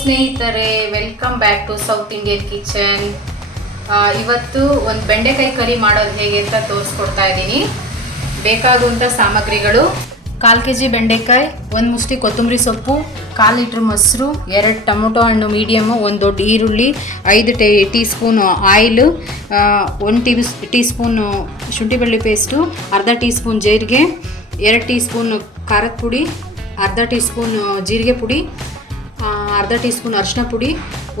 ಸ್ನೇಹಿತರೆ welcome back to south Indian kitchen ಇವತ್ತು ಒಂದು ಬೆಂಡೆಕಾಯಿ ಕರಿ ಮಾಡೋದು ಹೇಗೆ ಅಂತ ತೋರಿಸ್ಕೊಡ್ತಾ ಇದ್ದೀನಿ. ಬೇಕಾಗುವಂಥ ಸಾಮಗ್ರಿಗಳು, ಕಾಲು ಕೆ ಜಿ ಬೆಂಡೆಕಾಯಿ, ಒಂದು ಮುಷ್ಟಿ ಕೊತ್ತಂಬರಿ ಸೊಪ್ಪು, ಕಾಲು ಲೀಟ್ರ್ ಮೊಸರು, ಎರಡು ಟೊಮೊಟೊ ಹಣ್ಣು ಮೀಡಿಯಮ್ಮು ಒಂದು ದೊಡ್ಡ ಈರುಳ್ಳಿ, ಐದು ಟೇ ಟೀ ಸ್ಪೂನು ಆಯಿಲು ಒಂದು ಟೀ ಟೀ ಸ್ಪೂನು ಶುಂಠಿ ಬೆಳ್ಳಿ ಪೇಸ್ಟು ಅರ್ಧ ಟೀ ಸ್ಪೂನ್ ಜೀರಿಗೆ, ಎರಡು ಟೀ ಸ್ಪೂನು ಖಾರದ ಪುಡಿ, ಅರ್ಧ ಟೀ ಸ್ಪೂನು ಜೀರಿಗೆ ಪುಡಿ ಅರ್ಧ ಟೀ ಸ್ಪೂನ್ ಅರಿಶಿನ ಪುಡಿ,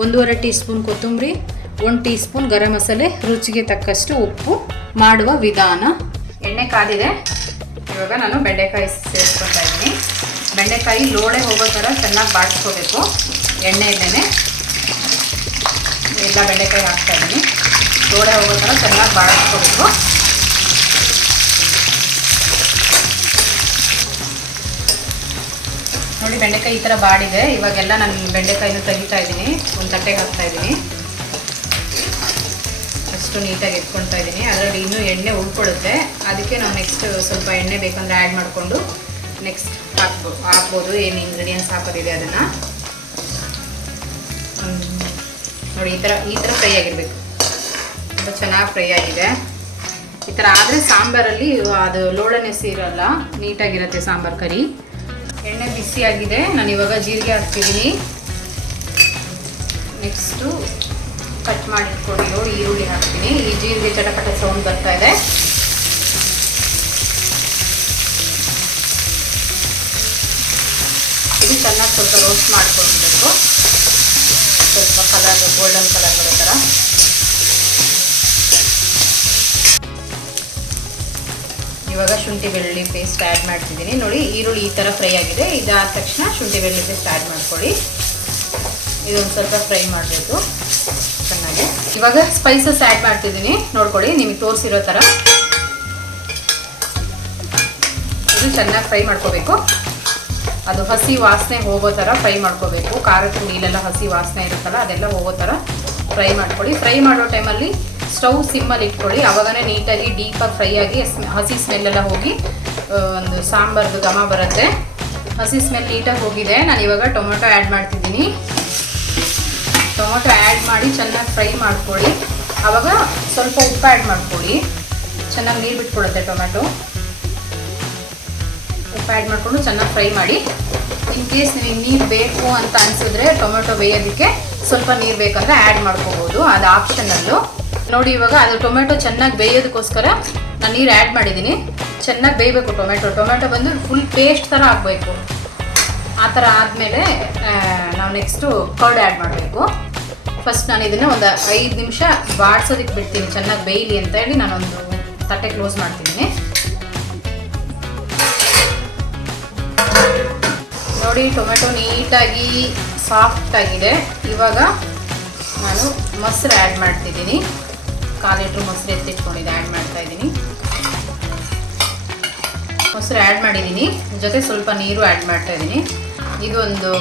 ಒಂದೂವರೆ ಟೀ ಸ್ಪೂನ್ ಕೊತ್ತಂಬರಿ, ಒಂದು ಟೀ ಸ್ಪೂನ್ ಗರಂ ಮಸಾಲೆ, ರುಚಿಗೆ ತಕ್ಕಷ್ಟು ಉಪ್ಪು ಮಾಡುವ ವಿಧಾನ. ಎಣ್ಣೆ ಕಾದಿದೆ. ಇವಾಗ ನಾನು ಬೆಂಡೆಕಾಯಿ ಸೇರಿಸ್ಕೊತಾ ಇದ್ದೀನಿ. ಬೆಂಡೆಕಾಯಿ ಲೋಳೆ ಹೋಗೋ ಥರ ಚೆನ್ನಾಗಿ ಬಾಡಿಸ್ಕೋಬೇಕು ಎಣ್ಣೆ ಎಣ್ಣೆ ಎಲ್ಲ ಬೆಂಡೆಕಾಯಿ ಹಾಕ್ತಾ ಇದ್ದೀನಿ. ಲೋಳೆ ಹೋಗೋ ಥರ ಚೆನ್ನಾಗಿ ಬಾಡಿಸ್ಕೋಬೇಕು ಬೆಂಡೆಕಾಯಿ ಈ ಥರ ಬಾಡಿದೆ. ಇವಾಗೆಲ್ಲ ನಾನು ಬೆಂಡೆಕಾಯಿನ ತೆಗಿತಾ ಇದ್ದೀನಿ. ಒಂದು ತಟ್ಟೆಗೆ ಹಾಕ್ತಾ ಇದ್ದೀನಿ. ಅಷ್ಟು ನೀಟಾಗಿ ಎತ್ಕೊಳ್ತಾ ಇದ್ದೀನಿ. ಅದರಲ್ಲಿ ಇನ್ನೂ ಎಣ್ಣೆ ಉಳ್ಕೊಳ್ಳುತ್ತೆ. ಅದಕ್ಕೆ ನಾವು ನೆಕ್ಸ್ಟ್ ಸ್ವಲ್ಪ ಎಣ್ಣೆ ಬೇಕಂದ್ರೆ ಆ್ಯಡ್ ಮಾಡಿಕೊಂಡು ನೆಕ್ಸ್ಟ್ ಹಾಕ್ಬೋದು ಹಾಕ್ಬೋದು. ಏನು ಇಂಗ್ರೀಡಿಯೆಂಟ್ಸ್ ಹಾಕೋದಿದೆ ಅದನ್ನು. ನೋಡಿ, ಈ ಥರ ಈ ಥರ ಫ್ರೈ ಆಗಿರಬೇಕು. ತುಂಬ ಚೆನ್ನಾಗಿ ಫ್ರೈ ಆಗಿದೆ. ಈ ಥರ ಆದರೆ ಸಾಂಬಾರಲ್ಲಿ ಅದು ಲೋಳನೆಸಿ ಇರೋಲ್ಲ ನೀಟಾಗಿರುತ್ತೆ ಸಾಂಬಾರು ಕರಿ. ಎಣ್ಣೆ ಬಿಸಿಯಾಗಿದೆ ನಾನು ಇವಾಗ ಜೀರಿಗೆ ಹಾಕ್ತಿದ್ದೀನಿ ನೆಕ್ಸ್ಟು ಕಟ್ ಮಾಡಿಟ್ಕೊಂಡಿರೋ ಈರುಳ್ಳಿ ಹಾಕ್ತೀನಿ. ಈ ಜೀರಿಗೆ ಚಟಪಟ ಸೌಂಡ್ ಬರ್ತಾ ಇದೆ. ಇದು ಚೆನ್ನಾಗಿ ಸ್ವಲ್ಪ ರೋಸ್ಟ್ ಮಾಡ್ಕೊಳ್ಬೇಕು. ಸ್ವಲ್ಪ ಕಲರ್ ಗೋಲ್ಡನ್ ಕಲರ್ ಶುಂಠಿ ಬೆಳ್ಳುಳ್ಳಿ ಪೇಸ್ಟ್ ಆ್ಯಡ್ ಮಾಡ್ತಿದ್ದೀನಿ. ನೋಡಿ, ಈರುಳ್ಳಿ ಈ ಥರ ಫ್ರೈ ಆಗಿದೆ. ಇದಾದ ತಕ್ಷಣ ಶುಂಠಿ ಬೆಳ್ಳುಳ್ಳಿ ಪೇಸ್ಟ್ ಆ್ಯಡ್ ಮಾಡ್ಕೊಳ್ಳಿ. ಇದೊಂದು ಸ್ವಲ್ಪ ಫ್ರೈ ಮಾಡಬೇಕು. ಚೆನ್ನಾಗಿ. ಇವಾಗ ಸ್ಪೈಸಸ್ ಆ್ಯಡ್ ಮಾಡ್ತಿದ್ದೀನಿ. ನೋಡ್ಕೊಳ್ಳಿ, ನಿಮಗೆ ತೋರಿಸಿರೋ ಥರ ಇದು ಚೆನ್ನಾಗಿ ಫ್ರೈ ಮಾಡ್ಕೋಬೇಕು. ಅದು ಹಸಿ ವಾಸನೆ ಹೋಗೋ ಥರ ಫ್ರೈ ಮಾಡ್ಕೋಬೇಕು. ಖಾರದ ನೀಲೆಲ್ಲ ಹಸಿ ವಾಸನೆ ಇರುತ್ತಲ್ಲ, ಅದೆಲ್ಲ ಹೋಗೋ ಥರ ಫ್ರೈ ಮಾಡ್ಕೊಳ್ಳಿ. ಫ್ರೈ ಮಾಡೋ ಟೈಮಲ್ಲಿ ಸ್ಟವ್ ಸಿಮ್ಮಲ್ಲಿ ಇಟ್ಕೊಳ್ಳಿ. ಆವಾಗನೇ ನೀಟಾಗಿ ಡೀಪಾಗಿ ಫ್ರೈ ಆಗಿ ಹಸಿ ಸ್ಮೆಲ್ಲೆಲ್ಲ ಹೋಗಿ ಒಂದು ಸಾಂಬಾರ್ದು ಘಮ ಬರುತ್ತೆ. ಹಸಿ ಸ್ಮೆಲ್ ನೀಟಾಗಿ ಹೋಗಿದೆ. ನಾನು ಇವಾಗ ಟೊಮೊಟೊ ಆ್ಯಡ್ ಮಾಡ್ತಿದ್ದೀನಿ. ಟೊಮೊಟೊ ಆ್ಯಡ್ ಮಾಡಿ ಚೆನ್ನಾಗಿ ಫ್ರೈ ಮಾಡ್ಕೊಳ್ಳಿ. ಆವಾಗ ಸ್ವಲ್ಪ ಉಪ್ಪು ಆ್ಯಡ್ ಮಾಡ್ಕೊಳ್ಳಿ. ಚೆನ್ನಾಗಿ ನೀರು ಬಿಟ್ಕೊಡುತ್ತೆ ಟೊಮೆಟೊ. ಉಪ್ಪು ಆ್ಯಡ್ ಮಾಡಿಕೊಂಡು ಚೆನ್ನಾಗಿ ಫ್ರೈ ಮಾಡಿ. ಇನ್ ಕೇಸ್ ನಿಮಗೆ ನೀರು ಬೇಕು ಅಂತ ಅನಿಸಿದ್ರೆ ಟೊಮೆಟೊ ಬೇಯೋದಕ್ಕೆ ಸ್ವಲ್ಪ ನೀರು ಬೇಕಂದ್ರೆ ಆ್ಯಡ್ ಮಾಡ್ಕೋಬೋದು. ಅದು ಆಪ್ಷನಲ್ಲು. ನೋಡಿ ಇವಾಗ ಅದು ಟೊಮೆಟೊ ಚೆನ್ನಾಗಿ ಬೇಯೋದಕ್ಕೋಸ್ಕರ ನಾನು ನೀರು ಆ್ಯಡ್ ಮಾಡಿದ್ದೀನಿ ಚೆನ್ನಾಗಿ ಬೇಯಬೇಕು ಟೊಮೆಟೊ ಟೊಮೆಟೊ ಬಂದು ಫುಲ್ ಪೇಸ್ಟ್ ಥರ ಆಗಬೇಕು. ಆ ಥರ ಆದಮೇಲೆ ನಾವು ನೆಕ್ಸ್ಟು ಕರ್ಡ್ ಆ್ಯಡ್ ಮಾಡಬೇಕು. ಫಸ್ಟ್ ನಾನು ಇದನ್ನು ಒಂದು ಐದು ನಿಮಿಷ ಬಾಡ್ಸೋದಕ್ಕೆ ಬಿಡ್ತೀನಿ. ಚೆನ್ನಾಗಿ ಬೇಯಲಿ ಅಂತ ಹೇಳಿ ನಾನೊಂದು ತಟ್ಟೆ ಕ್ಲೋಸ್ ಮಾಡ್ತಿದ್ದೀನಿ ನೋಡಿ ಟೊಮೆಟೊ ನೀಟಾಗಿ ಸಾಫ್ಟ್ ಆಗಿದೆ. ಇವಾಗ ನಾನು ಮೊಸರು ಆ್ಯಡ್ ಮಾಡ್ತಿದ್ದೀನಿ. ಕಾಲು ಲೀಟ್ರ್ ಮೊಸರು ಎತ್ತಿಟ್ಕೊಂಡಿದ್ದೆ ಆ್ಯಡ್ ಮಾಡ್ತಾ ಇದ್ದೀನಿ. ಮೊಸರು ಆ್ಯಡ್ ಮಾಡಿದ್ದೀನಿ. ಜೊತೆ ಸ್ವಲ್ಪ ನೀರು ಆ್ಯಡ್ ಮಾಡ್ತಾ ಇದ್ದೀನಿ. ಇದೊಂದು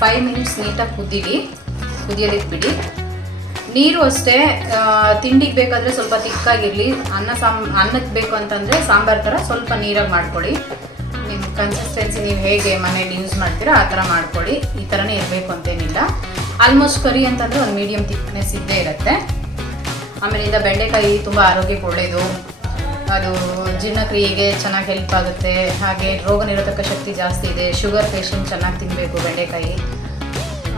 ಫೈವ್ ಮಿನಿಟ್ಸ್ ನೀಟಾಗಿ ಕುದೀಲಿ ಕುದಿಯೋದಕ್ಕೆ ಬಿಡಿ ನೀರು ಅಷ್ಟೇ ತಿಂಡಿಗೆ ಬೇಕಾದರೆ ಸ್ವಲ್ಪ ತಿಕ್ಕಾಗಿರಲಿ. ಅನ್ನ ಸಾಂ ಅನ್ನಕ್ಕೆ ಬೇಕು ಅಂತಂದರೆ ಸಾಂಬಾರು ಥರ ಸ್ವಲ್ಪ ನೀರಾಗಿ ಮಾಡ್ಕೊಳ್ಳಿ. ನಿಮ್ಮ ಕನ್ಸಿಸ್ಟೆನ್ಸಿ ನೀವು ಹೇಗೆ ಮನೇಲಿ ಯೂಸ್ ಮಾಡ್ತೀರೋ ಆ ಥರ ಮಾಡ್ಕೊಳ್ಳಿ. ಈ ಥರನೇ ಇರಬೇಕು ಅಂತೇನಿಲ್ಲ. ಆಲ್ಮೋಸ್ಟ್ ಕರಿ ಅಂತಂದರೆ ಒಂದು ಮೀಡಿಯಮ್ ತಿಕ್ನೆಸ್ ಇದ್ದೇ ಇರುತ್ತೆ. ಆಮೇಲಿಂದ ಬೆಂಡೆಕಾಯಿ ತುಂಬ ಆರೋಗ್ಯಕ್ಕೆ ಒಳ್ಳೆಯದು ಅದು ಜೀರ್ಣಕ್ರಿಯೆಗೆ ಚೆನ್ನಾಗಿ ಹೆಲ್ಪ್ ಆಗುತ್ತೆ. ಹಾಗೆ ರೋಗ ನಿರೋಧಕ ಶಕ್ತಿ ಜಾಸ್ತಿ ಇದೆ. ಶುಗರ್ ಪೇಷಂಟ್ ಚೆನ್ನಾಗಿ ತಿನ್ನಬೇಕು ಬೆಂಡೆಕಾಯಿ.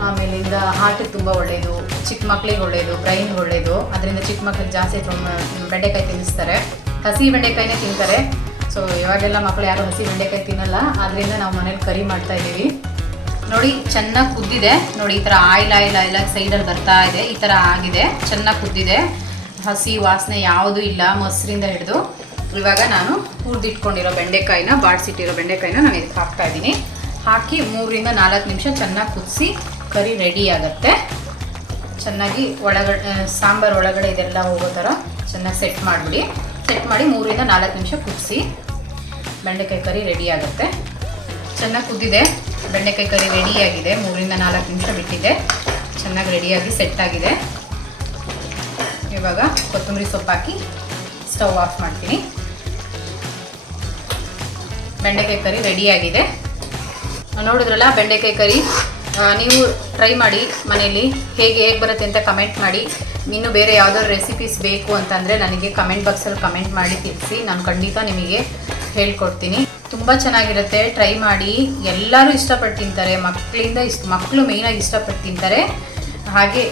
ಆಮೇಲಿಂದ ಹಾರ್ಟಿಗೆ ತುಂಬ ಒಳ್ಳೆಯದು. ಚಿಕ್ಕ ಮಕ್ಳಿಗೆ ಒಳ್ಳೆಯದು. ಬ್ರೈನ್ಗೆ ಒಳ್ಳೆಯದು. ಅದರಿಂದ ಚಿಕ್ಕ ಮಕ್ಳಿಗೆ ಜಾಸ್ತಿ ಬೆಂಡೆಕಾಯಿ ತಿನ್ನಿಸ್ತಾರೆ. ಹಸಿ ಬೆಂಡೆಕಾಯಿನೇ ತಿಂತಾರೆ. ಸೊ ಇವಾಗೆಲ್ಲ ಮಕ್ಕಳು ಯಾರು ಹಸಿ ಬೆಂಡೆಕಾಯಿ ತಿನ್ನಲ್ಲ. ಆದ್ದರಿಂದ ನಾವು ಮನೇಲಿ ಕರಿ ಮಾಡ್ತಾ ಇದ್ದೀವಿ. ನೋಡಿ, ಚೆನ್ನಾಗಿ ಕುದ್ದಿದೆ. ನೋಡಿ, ಈ ಥರ ಆಯಿಲ್ ಆಯಿಲ್ ಆಯಿಲ್ ಸೈಡಲ್ಲಿ ಬರ್ತಾ ಇದೆ. ಈ ಥರ ಆಗಿದೆ. ಚೆನ್ನಾಗಿ ಕುದ್ದಿದೆ. ಹಸಿ ವಾಸನೆ ಯಾವುದೂ ಇಲ್ಲ, ಮೊಸರಿಂದ ಹಿಡಿದು ಇವಾಗ ನಾನು ಹುರಿದಿಟ್ಕೊಂಡಿರೋ ಬೆಂಡೆಕಾಯಿನ, ಬಾಡಿಸಿಟ್ಟಿರೋ ಬೆಂಡೆಕಾಯಿನ ನಾನು ಇದಕ್ಕೆ ಹಾಕ್ತಾ ಇದ್ದೀನಿ. ಹಾಕಿ ಮೂರರಿಂದ ನಾಲ್ಕು ನಿಮಿಷ ಚೆನ್ನಾಗಿ ಕುದಿಸಿ ಕರಿ ರೆಡಿ ಆಗುತ್ತೆ. ಚೆನ್ನಾಗಿ ಒಳಗಡೆ ಸಾಂಬಾರು ಒಳಗಡೆ ಇದೆಲ್ಲ ಹೋಗೋ ಥರ ಚೆನ್ನಾಗಿ ಸೆಟ್ ಮಾಡಿಬಿಡಿ. ಸೆಟ್ ಮಾಡಿ ಮೂರರಿಂದ ನಾಲ್ಕು ನಿಮಿಷ ಕುದಿಸಿ ಬೆಂಡೆಕಾಯಿ ಕರಿ ರೆಡಿ ಆಗುತ್ತೆ. ಚೆನ್ನಾಗಿ ಕುದ್ದಿದೆ. ಬೆಂಡೆಕಾಯಿ ಕರಿ ರೆಡಿಯಾಗಿದೆ ಮೂರರಿಂದ ನಾಲ್ಕು ನಿಮಿಷ ಬಿಟ್ಟಿದೆ. ಚೆನ್ನಾಗಿ ರೆಡಿಯಾಗಿ ಸೆಟ್ ಆಗಿದೆ. ಇವಾಗ ಕೊತ್ತಂಬರಿ ಸೊಪ್ಪು ಹಾಕಿ ಸ್ಟವ್ ಆಫ್ ಮಾಡ್ತೀನಿ. ಬೆಂಡೆಕಾಯಿ ಕರಿ ರೆಡಿಯಾಗಿದೆ ನೋಡಿದ್ರಲ್ಲ, ಬೆಂಡೆಕಾಯಿ ಕರಿ ನೀವು ಟ್ರೈ ಮಾಡಿ ಮನೇಲಿ ಹೇಗೆ ಹೇಗೆ ಬರುತ್ತೆ ಅಂತ ಕಮೆಂಟ್ ಮಾಡಿ. ಇನ್ನು ಬೇರೆ ಯಾವುದಾದ್ರು ರೆಸಿಪೀಸ್ ಬೇಕು ಅಂತಂದರೆ ನನಗೆ ಕಮೆಂಟ್ ಬಾಕ್ಸಲ್ಲಿ ಕಮೆಂಟ್ ಮಾಡಿ ತಿಳಿಸಿ. ನಾನು ಖಂಡಿತ ನಿಮಗೆ ಹೇಳ್ಕೊಡ್ತೀನಿ. ತುಂಬ ಚೆನ್ನಾಗಿರುತ್ತೆ. ಟ್ರೈ ಮಾಡಿ. ಎಲ್ಲರೂ ಇಷ್ಟಪಟ್ಟು ತಿಂತಾರೆ. ಮಕ್ಕಳಿಂದ ಇಷ್ಟ ಮಕ್ಕಳು ಮೇಯ್ನಾಗಿ ಇಷ್ಟಪಟ್ಟು ತಿಂತಾರೆ. ಹಾಗೆ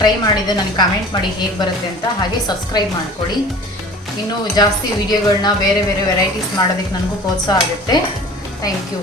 ಟ್ರೈ ಮಾಡಿದ್ದು ನನಗೆ ಕಮೆಂಟ್ ಮಾಡಿ ಹೇಗೆ ಬರುತ್ತೆ ಅಂತ ಹಾಗೆ ಸಬ್ಸ್ಕ್ರೈಬ್ ಮಾಡ್ಕೊಳ್ಳಿ. ಇನ್ನೂ ಜಾಸ್ತಿ ವಿಡಿಯೋಗಳನ್ನ ಬೇರೆ ಬೇರೆ ವೆರೈಟೀಸ್ ಮಾಡೋದಕ್ಕೆ ನನಗೂ ಪ್ರೋತ್ಸಾಹ ಆಗುತ್ತೆ. Thank you